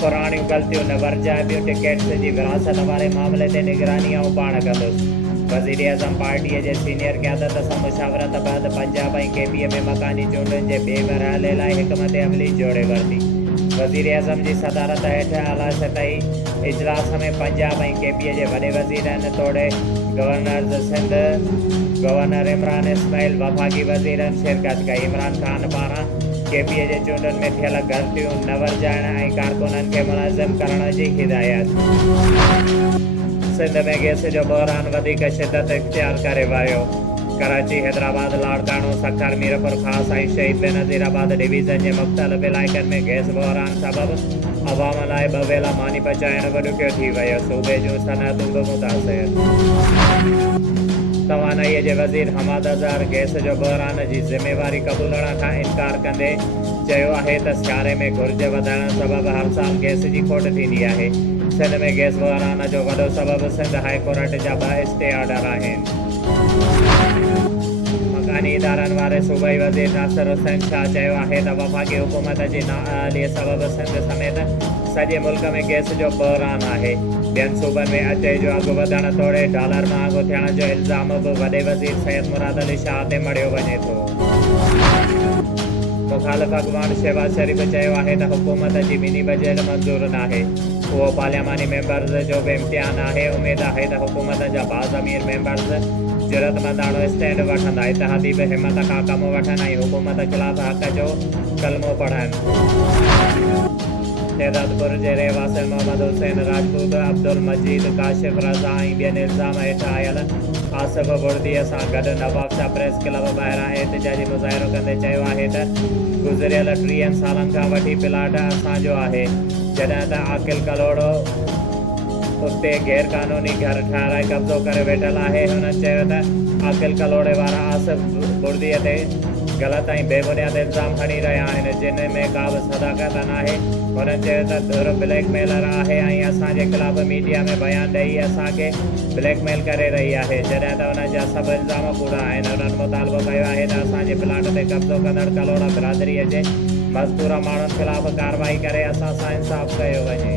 पुराणियूं ग़लतियूं न वरजाइबियूं। टिकट्स जी विरासत वारे मामले ते निगरानी ऐं पाण कंदुसि। वज़ीर आज़म पार्टीअ जे सीनियर क़यादत सां मुशावरत बैदि पंजाब ऐं केपीअ में मकानी चूंडुनि जे ॿिए मरहले लाइ हिकमत अमली जोड़े वरिती। वज़ीर आज़म जी सदारत हेठि आला सतही इजलास में पंजाब ऐं केपीअ जे वॾे वज़ीरनि तोड़े गवर्नर सिंध गवर्नर इमरान इस्माइल वफ़ाक़ी वज़ीरनि शिरकत कई। इमरान ख़ान पारां केपीअ जे चूंडुनि में थियल ग़लतियूं न वरजाइण ऐं कारकुननि खे मुनज़्ज़म करण जी हिदायत। सिंध में गैस जो बहरान वधीक शिदत इख्तियार करे वियो। कराची, हैदराबाद, लाड़कानो, सखर, मीरपुर ख़ास ऐं शहीद बेनज़ीराबाद डिवीज़न जे मुख़्तलिफ़ इलाइक़नि में गैस बहरान सबबि अवाम लाइ ॿ वेला मानी पचाइण बि ॾुखियो थी वियो। सूबे जूं सनअतूं बि मुतासिर। तवानाईअ जे वज़ीर हमाद अज़हर गैस जो बहरान जी ज़िमेवारी क़बूलण खां इनकार कंदे चयो आहे त सियारे में घुर्ज वधण सबबि हर साल गैस जी खोट थींदी आहे। सिंध में गैस बहरान जो वॾो सबबि सिंध हाई कोर्ट जा 2 स्टे ऑर्डर आहिनि। मकानी इदारनि वारे सूबाई वज़ीर नासिर हुसैन शाह चयो आहे त वफ़ाक़ी हुकूमत जी नाअहलीअ सबबि सिंध समेत सॼे मुल्क में गैस जो बहरान आहे। ॿियनि सूबनि में अटे जो अघु वधण तोड़े डॉलर महांगो थियण जो इल्ज़ाम बि वॾे वज़ीर सैयद मुराद अली शाह ते मढ़ियो वञे थो। मुख़ालिफ़ अॻवान शहबाज़ शरीफ़ चयो आहे त हुकूमत जी मिनी बजट मंज़ूर नाहे। उहो पार्लियामानी मेंबर्स जो बि इम्तिहान आहे। उमेद आहे त हुकूमत जा बाज़मीर मेंबर्स जुरतमंदाणो स्टैंड वठंदा, इतिहादी बि हिमत खां कमु वठनि ऐं हुकूमत ख़िलाफ़ हक़ जो कलमो पढ़नि। तइदादपुर जे रहवासियुनि मोहम्मद हुसैन राजपूत, अब्दुल मजीद काशिफ रज़ा ऐं ॿियनि इल्ज़ाम हेठि आयल आसिफ बुर्दीअ सां गॾु नवाब शाह प्रेस क्लब ॿाहिरां एहतिजाजी मुज़ाहिरो कंदे चयो आहे त गुज़िरियल 30 सालनि खां वठी प्लाट असांजो आहे। जॾहिं त आकिल कलोड़ो उते गैर क़ानूनी घर ठाराए कब्ज़ो करे वेठल आहे। हुननि चयो त आकिल कलोड़े वारा आसिफ बुर्दीअ ते ग़लति ऐं बेबुनियाद इल्ज़ाम हणी रहिया आहिनि, जिन में का बि सदाकत नाहे। हुननि चयो त धुर ब्लैकमेलर आहे ऐं असांजे ख़िलाफ़ मीडिया में बयानु ॾेई असांखे ब्लैकमेल करे रही आहे, जॾहिं त हुन जा सभु इल्ज़ाम कूड़ा आहिनि। हुननि मुतालबो कयो आहे त असांजे प्लाट ते कब्ज़ो कंदड़ कलोड़ा बिरादरीअ जे मज़कूर माण्हुनि ख़िलाफ़ कार्रवाई करे असां सां इंसाफ़ कयो वञे।